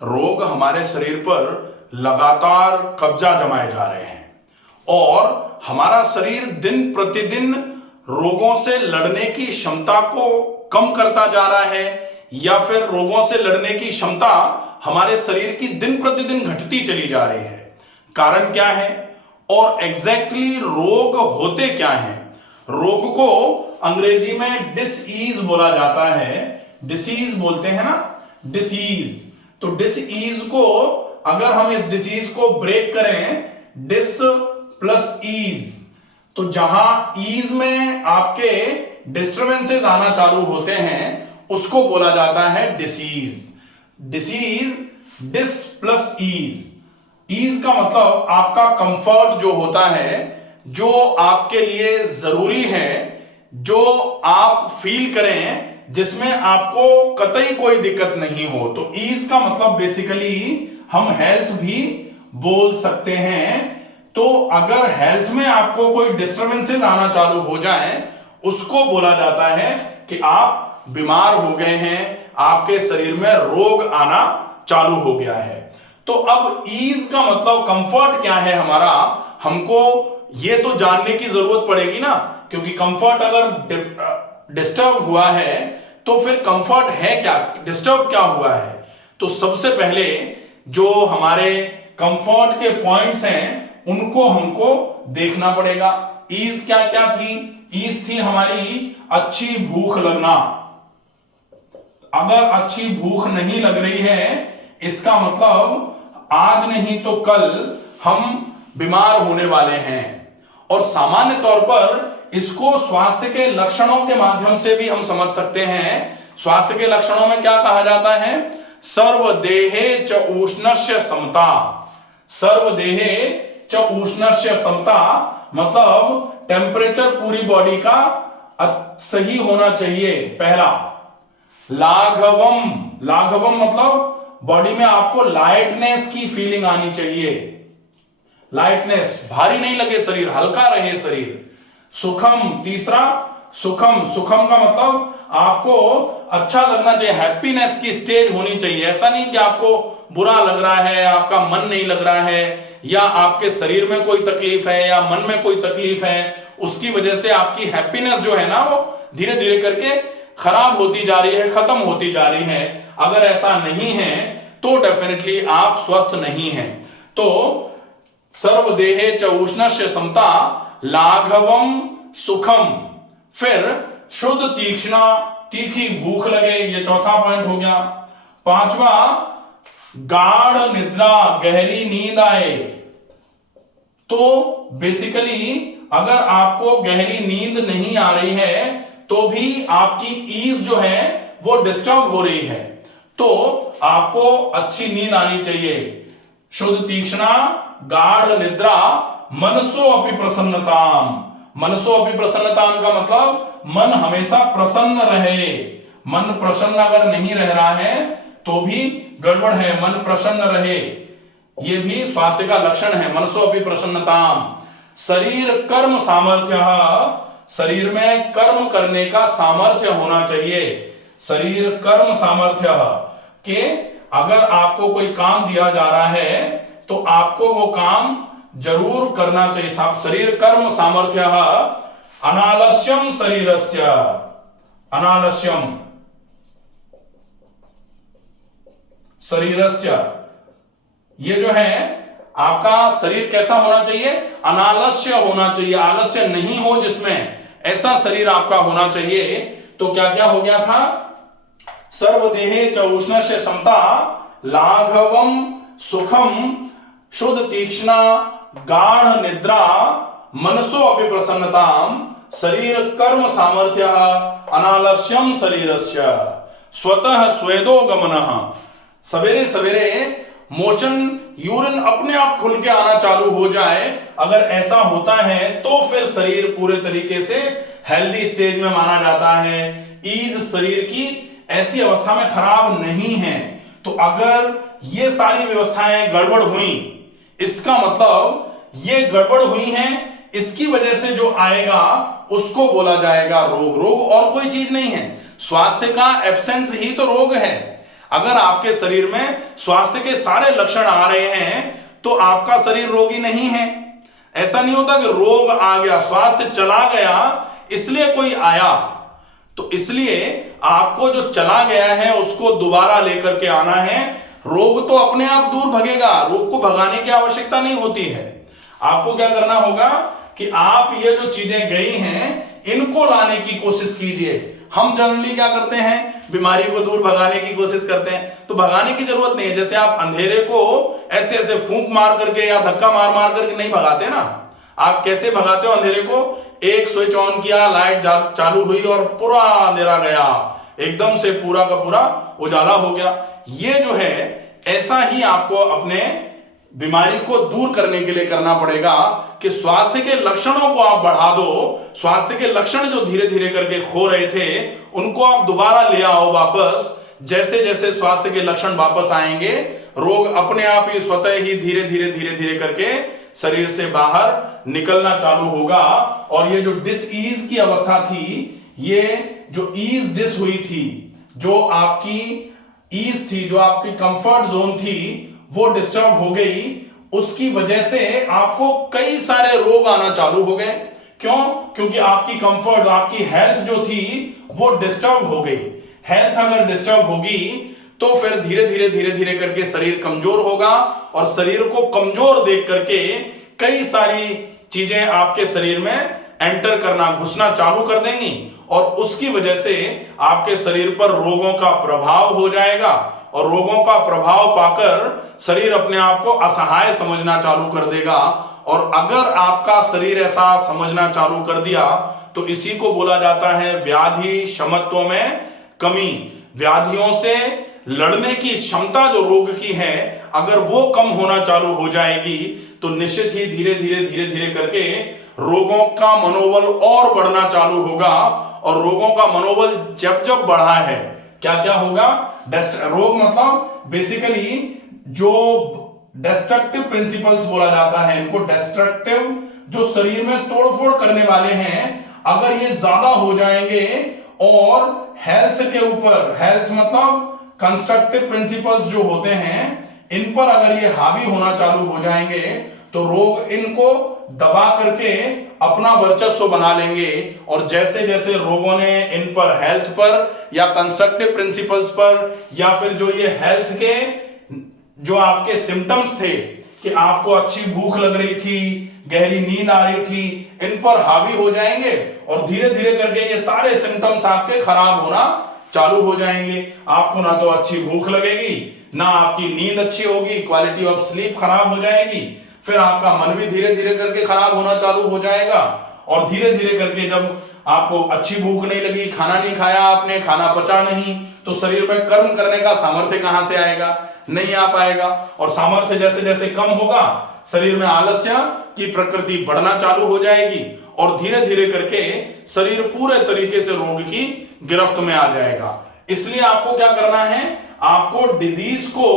रोग हमारे शरीर पर लगातार कब्जा जमाए जा रहे हैं और हमारा शरीर दिन प्रतिदिन रोगों से लड़ने की क्षमता को कम करता जा रहा है या फिर रोगों से लड़ने की क्षमता हमारे शरीर की दिन प्रतिदिन घटती चली जा रही है। कारण क्या है और एग्जैक्टली रोग होते क्या हैं? रोग को अंग्रेजी में डिसीज बोला जाता है। डिसीज बोलते हैं ना, डिसीज। तो डिसीज को अगर हम इस डिसीज को ब्रेक करें, डिस प्लस ईज, तो जहां ईज में आपके डिस्टर्बेंसेस आना चालू होते हैं उसको बोला जाता है disease. Disease, dis plus ease. Ease का मतलब आपका कंफर्ट जो होता है, जो आपके लिए जरूरी है, जो आप फील करें, जिसमें आपको कतई कोई दिक्कत नहीं हो। तो ईज का मतलब बेसिकली हम हेल्थ भी बोल सकते हैं। तो अगर हेल्थ में आपको कोई डिस्टर्बेंसेस आना चालू हो जाए उसको बोला जाता है कि आप बीमार हो गए हैं, आपके शरीर में रोग आना चालू हो गया है। तो अब ईज का मतलब कंफर्ट क्या है हमारा, हमको ये तो जानने की जरूरत पड़ेगी ना, क्योंकि कंफर्ट अगर डिस्टर्ब हुआ है तो फिर कंफर्ट है क्या, डिस्टर्ब क्या हुआ है। तो सबसे पहले जो हमारे कंफर्ट के पॉइंट्स हैं उनको हमको देखना पड़ेगा। ईज क्या क्या थी? ईज थी हमारी अच्छी भूख लगना। अगर अच्छी भूख नहीं लग रही है इसका मतलब आज नहीं तो कल हम बीमार होने वाले हैं। और सामान्य तौर पर इसको स्वास्थ्य के लक्षणों के माध्यम से भी हम समझ सकते हैं। स्वास्थ्य के लक्षणों में क्या कहा जाता है? सर्वदेहे च उष्णस्य समता। सर्वदेहे च उष्णस्य समता मतलब टेम्परेचर पूरी बॉडी का सही होना चाहिए। पहला, लाघवम। लाघवम मतलब बॉडी में आपको लाइटनेस की फीलिंग आनी चाहिए। लाइटनेस, भारी नहीं लगे शरीर, हल्का रहे शरीर। सुखम, तीसरा सुखम। सुखम का मतलब आपको अच्छा लगना चाहिए, हैप्पीनेस की स्टेज होनी चाहिए। ऐसा नहीं कि आपको बुरा लग रहा है, आपका मन नहीं लग रहा है, या आपके शरीर में कोई तकलीफ है या मन में कोई तकलीफ है, उसकी वजह से आपकी हैप्पीनेस जो है ना वो धीरे धीरे करके खराब होती जा रही है, खत्म होती जा रही है। अगर ऐसा नहीं है तो डेफिनेटली आप स्वस्थ नहीं हैं। तो सर्वदेहे च उष्णस्य समता, लाघवम, सुखम। फिर शुद्ध तीक्ष्णा, तीखी भूख लगे, ये चौथा पॉइंट हो गया। पांचवा, गाढ़ निद्रा, गहरी नींद आए। तो बेसिकली अगर आपको गहरी नींद नहीं आ रही है तो भी आपकी ईज जो है वो डिस्टर्ब हो रही है, तो आपको अच्छी नींद आनी चाहिए। शुद्ध तीक्ष्णा, गाढ़ निद्रा, मनसो अपि प्रसन्नताम। मनसो अपि प्रसन्नताम का मतलब मन हमेशा प्रसन्न रहे। मन प्रसन्न अगर नहीं रह रहा है तो भी गड़बड़ है, मन प्रसन्न रहे, ये भी स्वास्थ्य का लक्षण है। मनसो अपि प्रसन्नताम। शरीर कर्म सामर्थ्य, शरीर में कर्म करने का सामर्थ्य होना चाहिए। शरीर कर्म सामर्थ्य के अगर आपको कोई काम दिया जा रहा है तो आपको वो काम जरूर करना चाहिए। शरीर कर्म सामर्थ्य, अनालस्यम शरीरस्य। अनालस्यम शरीरस्य, ये जो है आपका शरीर कैसा होना चाहिए? अनालस्य होना चाहिए, आलस्य नहीं हो जिसमें, ऐसा शरीर आपका होना चाहिए। तो क्या क्या हो गया था? सर्वदेहे च उष्णस्य समता, लाघवम, सुखम, शुद्ध तीक्ष्णा, गाढ़ निद्रा, मनसो अपि प्रसन्नताम, शरीर कर्म सामर्थ्य, अनालस्यम शरीरस्य, स्वतः स्वेदो गमनः। सवेरे सवेरे मोशन, यूरिन अपने आप खुल के आना चालू हो जाए, अगर ऐसा होता है तो फिर शरीर पूरे तरीके से हेल्दी स्टेज में माना जाता है। ईज शरीर की ऐसी अवस्था में खराब नहीं है। तो अगर ये सारी व्यवस्थाएं गड़बड़ हुई, इसका मतलब ये गड़बड़ हुई हैं, इसकी वजह से जो आएगा उसको बोला जाएगा रोग। रोग और कोई चीज नहीं है, स्वास्थ्य का एब्सेंस ही तो रोग है। अगर आपके शरीर में स्वास्थ्य के सारे लक्षण आ रहे हैं तो आपका शरीर रोगी नहीं है। ऐसा नहीं होता कि रोग आ गया, स्वास्थ्य चला गया इसलिए कोई आया। तो इसलिए आपको जो चला गया है उसको दोबारा लेकर के आना है। रोग तो अपने आप दूर भगेगा, रोग को भगाने की आवश्यकता नहीं होती है। आपको क्या करना होगा कि आप ये जो चीजें गई हैं इनको लाने की कोशिश कीजिए। हम जनरली क्या करते हैं, बीमारी को दूर भगाने की कोशिश करते हैं, तो भगाने की जरूरत नहीं है। जैसे आप अंधेरे को ऐसे ऐसे फूंक मार करके या धक्का मार मार करके नहीं भगाते ना। आप कैसे भगाते हो अंधेरे को? एक स्विच ऑन किया, लाइट चालू हुई और पूरा अंधेरा गया, एकदम से पूरा का पूरा उजाला हो गया। ये जो है ऐसा ही आपको अपने बीमारी को दूर करने के लिए करना पड़ेगा कि स्वास्थ्य के लक्षणों को आप बढ़ा दो। स्वास्थ्य के लक्षण जो धीरे धीरे करके खो रहे थे उनको आप दोबारा ले आओ वापस। जैसे जैसे स्वास्थ्य के लक्षण वापस आएंगे, रोग अपने आप ही स्वतः ही धीरे धीरे धीरे धीरे करके शरीर से बाहर निकलना चालू होगा। और ये जो डिसईज की अवस्था थी, ये जो ईज डिस हुई थी, जो आपकी ईज थी, जो आपकी कंफर्ट जोन थी, वो डिस्टर्ब हो गई। उसकी वजह से आपको कई सारे रोग आना चालू हो गए। क्यों? क्योंकि आपकी कंफर्ट, आपकी हेल्थ जो थी वो डिस्टर्ब हो गई। हेल्थ अगर डिस्टर्ब होगी तो फिर धीरे धीरे धीरे धीरे करके शरीर कमजोर होगा और शरीर को कमजोर देख करके कई सारी चीजें आपके शरीर में एंटर करना, घुसना चालू कर देंगी और उसकी वजह से आपके शरीर पर रोगों का प्रभाव हो जाएगा। और रोगों का प्रभाव पाकर शरीर अपने आप को असहाय समझना चालू कर देगा। और अगर आपका शरीर ऐसा समझना चालू कर दिया तो इसी को बोला जाता है व्याधि क्षमत्व में कमी। व्याधियों से लड़ने की क्षमता जो रोग की है, अगर वो कम होना चालू हो जाएगी तो निश्चित ही धीरे धीरे धीरे धीरे करके रोगों का मनोबल और बढ़ना चालू होगा। और रोगों का मनोबल जब जब बढ़ा है, क्या क्या होगा? रोग मतलब बेसिकली जो डिस्ट्रक्टिव प्रिंसिपल्स बोला जाता है इनको, डिस्ट्रक्टिव जो शरीर में तोड़फोड़ करने वाले हैं, अगर ये ज्यादा हो जाएंगे और हेल्थ के ऊपर, हेल्थ मतलब कंस्ट्रक्टिव प्रिंसिपल्स जो होते हैं इन पर अगर ये हावी होना चालू हो जाएंगे तो रोग इनको दबा करके अपना वर्चस्व बना लेंगे। और जैसे जैसे रोगों ने इन पर, हेल्थ पर या कंस्ट्रक्टिव प्रिंसिपल्स पर, या फिर जो ये हेल्थ के जो आपके सिम्टम्स थे कि आपको अच्छी भूख लग रही थी, गहरी नींद आ रही थी, इन पर हावी हो जाएंगे और धीरे धीरे करके ये सारे सिम्टम्स आपके खराब होना चालू हो जाएंगे। आपको ना तो अच्छी भूख लगेगी, ना आपकी नींद अच्छी होगी, क्वालिटी ऑफ स्लीप खराब हो जाएगी, फिर आपका मन भी धीरे धीरे करके खराब होना चालू हो जाएगा। और धीरे धीरे करके जब आपको अच्छी भूख नहीं लगी, खाना नहीं खाया आपने, खाना पचा नहीं, तो शरीर में कर्म करने का सामर्थ्य कहां से आएगा? नहीं आ पाएगा। और सामर्थ्य जैसे जैसे कम होगा, शरीर में आलस्य की प्रकृति बढ़ना चालू हो जाएगी और धीरे धीरे करके शरीर पूरे तरीके से रोग की गिरफ्त में आ जाएगा। इसलिए आपको क्या करना है? आपको डिजीज को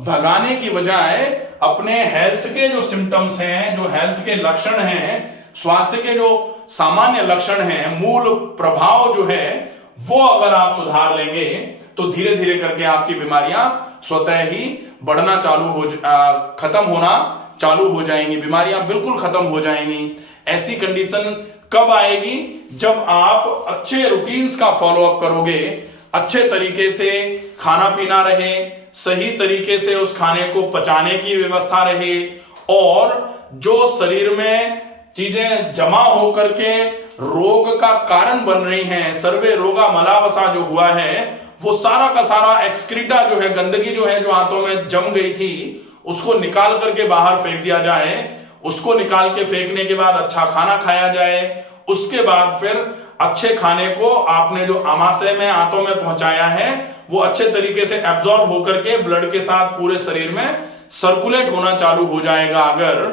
भगाने की बजाय अपने हेल्थ के जो सिम्टम्स हैं, जो हेल्थ के लक्षण हैं, स्वास्थ्य के जो सामान्य लक्षण हैं, मूल प्रभाव जो है वो अगर आप सुधार लेंगे तो धीरे धीरे करके आपकी बीमारियां स्वतः ही बढ़ना चालू हो, खत्म होना चालू हो जाएंगी। बीमारियां बिल्कुल खत्म हो जाएंगी। ऐसी कंडीशन कब आएगी? जब आप अच्छे रूटीन्स का फॉलोअप करोगे, अच्छे तरीके से खाना पीना रहे, सही तरीके से उस खाने को पचाने की व्यवस्था रहे और जो शरीर में चीजें जमा होकर के रोग का कारण बन रही हैं, सर्वे रोगा मलावसा जो हुआ है, वो सारा का सारा एक्सक्रीटा जो है, गंदगी जो है, जो हाथों में जम गई थी, उसको निकाल करके बाहर फेंक दिया जाए। उसको निकाल के फेंकने के बाद अच्छा खाना खाया जाए। उसके बाद फिर अच्छे खाने को आपने जो आमाशय में, आंतों में पहुंचाया है, वो अच्छे तरीके से एब्जॉर्ब होकर के ब्लड के साथ पूरे शरीर में सर्कुलेट होना चालू हो जाएगा अगर,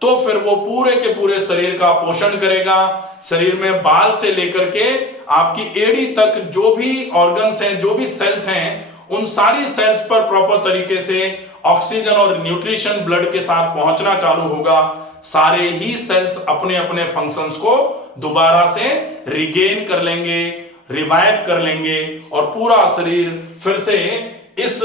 तो फिर वो पूरे के पूरे शरीर का पोषण करेगा। शरीर में बाल से लेकर के आपकी एड़ी तक जो भी ऑर्गन्स हैं, जो भी सेल्स हैं, उन सारी सेल्स पर प्रॉपर तरीके से ऑक्सीजन और न्यूट्रिशन ब्लड के साथ पहुंचना चालू होगा। सारे ही सेल्स अपने अपने फंक्शंस को दोबारा से रिगेन कर लेंगे, रिवाइव कर लेंगे और पूरा शरीर फिर से इस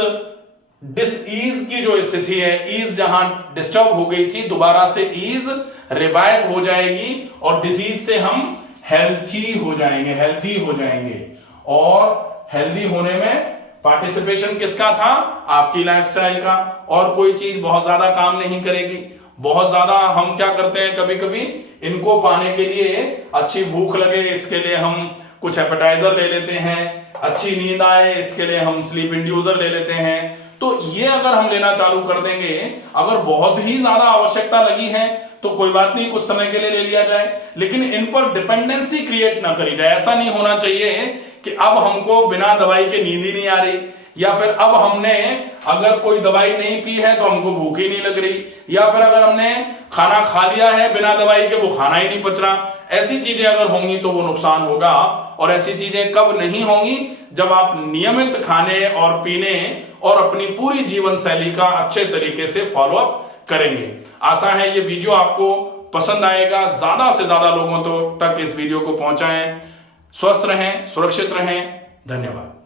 डिसईज की जो स्थिति है, ईज जहां डिस्टर्ब हो गई थी, दोबारा से ईज रिवाइव हो जाएगी और डिजीज से हम हेल्थी हो जाएंगे। और हेल्दी होने में पार्टिसिपेशन किसका था? आपकी लाइफस्टाइल का। और कोई चीज बहुत ज्यादा काम नहीं करेगी। बहुत ज्यादा हम क्या करते हैं, कभी कभी इनको पाने के लिए, अच्छी भूख लगे इसके लिए हम कुछ एपेटाइजर ले लेते हैं, अच्छी नींद आए इसके लिए हम स्लीप इंड्यूसर ले लेते हैं। तो ये अगर हम लेना चालू कर देंगे, अगर बहुत ही ज्यादा आवश्यकता लगी है तो कोई बात नहीं, कुछ समय के लिए ले लिया जाए, लेकिन इन पर डिपेंडेंसी क्रिएट ना करी जाए। ऐसा नहीं होना चाहिए कि अब हमको बिना दवाई के नींद ही नहीं आ रही, या फिर अब हमने अगर कोई दवाई नहीं पी है तो हमको भूख ही नहीं लग रही, या फिर अगर हमने खाना खा लिया है बिना दवाई के वो खाना ही नहीं पच रहा। ऐसी चीजें अगर होंगी तो वो नुकसान होगा। और ऐसी चीजें कब नहीं होंगी? जब आप नियमित खाने और पीने और अपनी पूरी जीवन शैली का अच्छे तरीके से फॉलो अप करेंगे। आशा है ये वीडियो आपको पसंद आएगा। ज्यादा से ज्यादा लोगों तक इस वीडियो को पहुंचाएं। स्वस्थ रहें, सुरक्षित रहें। धन्यवाद।